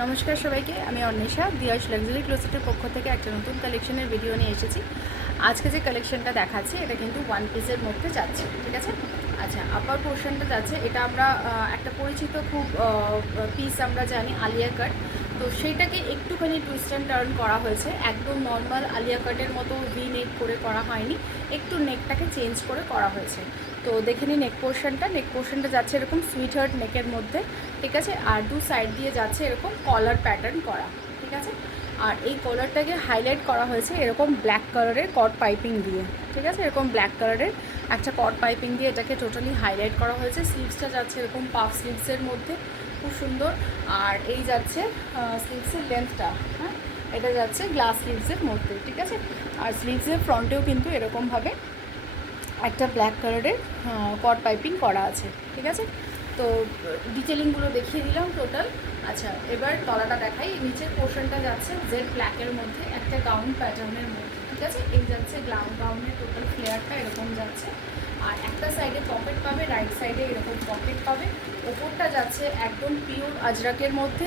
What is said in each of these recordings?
নমস্কার সবাইকে, আমি অন্বেষা দিয়াস লাক্সারি ক্লোজেটের পক্ষ থেকে একটা নতুন কালেকশনের ভিডিও নিয়ে এসেছি। আজকে যে কালেকশনটা দেখাচ্ছি এটা কিন্তু ওয়ান পিসের মধ্যে যাচ্ছে, ঠিক আছে। আচ্ছা, আপার পোর্শনটা যাচ্ছে, এটা আমরা একটা পরিচিত খুব পিস আমরা জানি আলিয়া কাট, তো সেইটাকে একটুখানি টুইস্ট অ্যান্ড টার্ন করা হয়েছে। একদম নর্মাল আলিয়া কাটের মতো ভি নেক করে করা হয়নি, একটু নেকটাকে চেঞ্জ করে করা হয়েছে। তো দেখে নিই নেক পোর্শনটা যাচ্ছে এরকম সুইট হার্ট নেকের মধ্যে, ঠিক আছে। আর দু সাইড দিয়ে যাচ্ছে এরকম কলার প্যাটার্ন করা, ঠিক আছে। আর এই কলারটাকে হাইলাইট করা হয়েছে এরকম ব্ল্যাক কালারের কট পাইপিং দিয়ে, ঠিক আছে। এরকম ব্ল্যাক কালারের একটা কট পাইপিং দিয়ে এটাকে টোটালি হাইলাইট করা হয়েছে। স্লিভসটা যাচ্ছে এরকম পাফ স্লিভসের মধ্যে, খুব সুন্দর। আর এই যাচ্ছে স্লিভসের লেন্থটা, হ্যাঁ, এটা যাচ্ছে গ্লাস স্লিভসের মধ্যে, ঠিক আছে। আর স্লিভসের ফ্রন্টেও কিন্তু এরকমভাবে একটা ব্ল্যাক কালারের কট পাইপিং করা আছে, ঠিক আছে। তো ডিটেলিংগুলো দেখিয়ে দিলাম টোটাল। আচ্ছা, এবার তলাটা দেখাই। নিচের পোর্শনটা যাচ্ছে জেড ব্ল্যাকের মধ্যে একটা গাউন প্যাটার্নের মধ্যে, ঠিক আছে। এই যাচ্ছে গাউনের টোটাল ফ্লেয়ারটা এরকম যাচ্ছে। আর একটা সাইডে পকেট পাবে, রাইট সাইডে এরকম পকেট পাবে। ওপরটা যাচ্ছে একদম পিওর আজরাকের মধ্যে,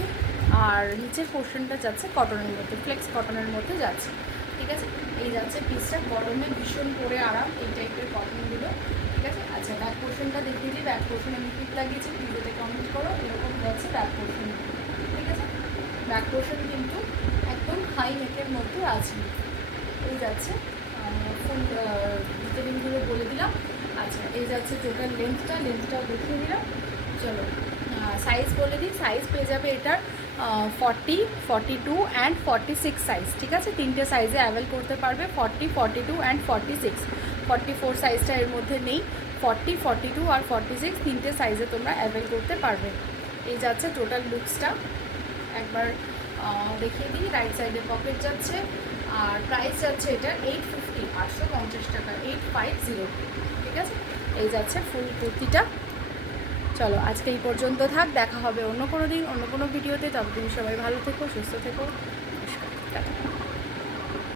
আর নিচের পোর্শনটা যাচ্ছে কটনের মধ্যে, ফ্লেক্স কটনের মধ্যে যাচ্ছে, ঠিক আছে। এই যাচ্ছে পিসটা, গরমে ভীষণ করে আরাম এই টাইপের কটনগুলো, ঠিক আছে। আচ্ছা, ব্যাক পোর্শনটা দেখিয়ে দিই। ব্যাক পোর্শন আমি ক্লিপ লাগিয়েছি, ভিডিওতে কমেন্ট করো। এরকম যাচ্ছে ব্যাক পোর্শন, ঠিক আছে। ব্যাক পোর্শন কিন্তু একদম হাই নেকের মধ্যে আছে। এই যাচ্ছে ফুল ডিটেলিংগুলো বলে দিলাম। আচ্ছা, এই যাচ্ছে টোটাল লেন্থটাও দেখিয়ে দিলাম। চলো সাইজ বলে দিই। সাইজ পেয়ে যাবে এটার 40, 42 অ্যান্ড 46 সাইজ, ঠিক আছে। তিনটে সাইজে অ্যাভেল করতে পারবে, 40, 42 অ্যান্ড 46। 44 সাইজটা এর মধ্যে নেই। 40, 42 আর 46 তিনটে সাইজে তোমরা অ্যাভেল করতে পারবে। এই যাচ্ছে টোটাল লুকসটা, একবার দেখিয়ে দিই। রাইট সাইডে পকেট যাচ্ছে, আর প্রাইস যাচ্ছে এটা 850, 850 টাকা, 850, ঠিক আছে। এই যাচ্ছে ফুল কুর্তিটা। চলো আজকে এই পর্যন্ত থাক, দেখা হবে অন্য কোনো দিন অন্য কোনো ভিডিওতে। ততদিন সবাই ভালো থেকো, সুস্থ থেকো, নমস্কার।